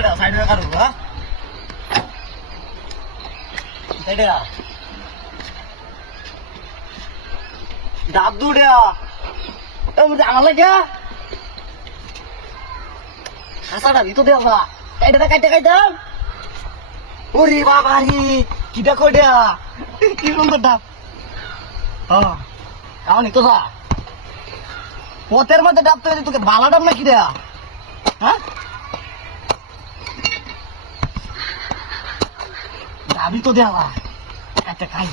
এটা সাইডে কাটু হ্যাঁ এটা ডাব দুড়িয়া এ মুই আমার লাগে হাসাটা ভিতর দেওয়া কাইটা কাইটা ওরে বাবা রে কিটা কইডা কি সুন্দর ডাব হ্যাঁ কাউনি তো পথের মধ্যে ডাব তো তোকে বালা ডাব না কিরা হ্যাঁ ডাবি তো দেওয়া একটা খাই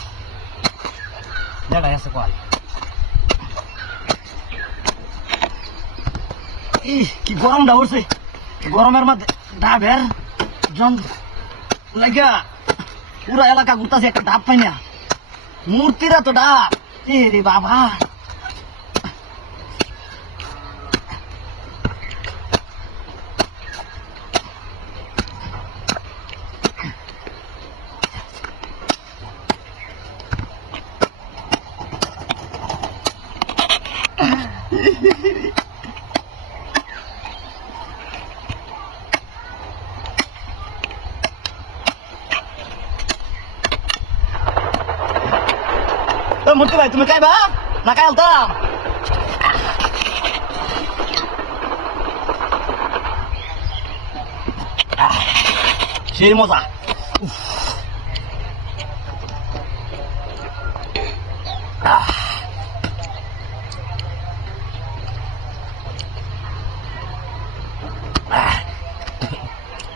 দেড়াই আছে কল কি গরমটা উঠছে গরমের মধ্যে ডাবের জন্ম লাগিয়া পুরা এলাকা ঘুরতেছে একটা ডাব পাই না মূর্তিরা তো ডাব রে বাবা মূর্তি ভাই তুমি খাইবা না খাই আলতাম সেই মজা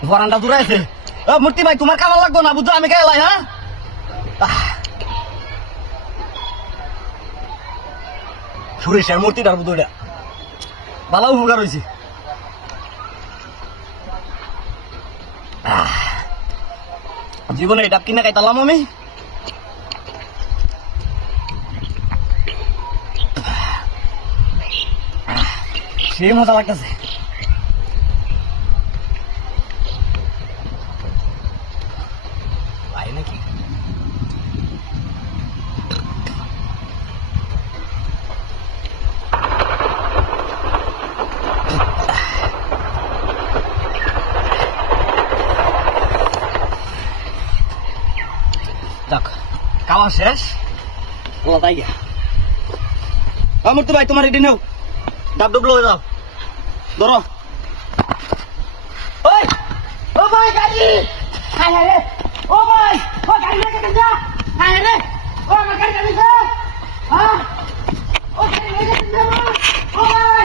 ফরানটা দূরাইছে মূর্তি ভাই তোমার খাবার লাগতো না বুঝছো আমি খাইলাই হ্যাঁ সুরেশের মূর্তিটার বুধ ওইটা ভালো উপকার হয়েছে জীবনে এটা কিনা খাইতালাম আমি সেই মজা লাগতেছে ভাই নাকি দেখ খাওয়া শেষ ওলা তাই গিয়া মূর্তি ভাই তোমার রেডি নেও ডাব ডুব লয়ে যাও ধরো ওই ও ভাই গাড়ি হায় রে ও ভাই ও গাড়ি নিয়ে যা হায় রে ও আমার গাড়ি যা হ্যাঁ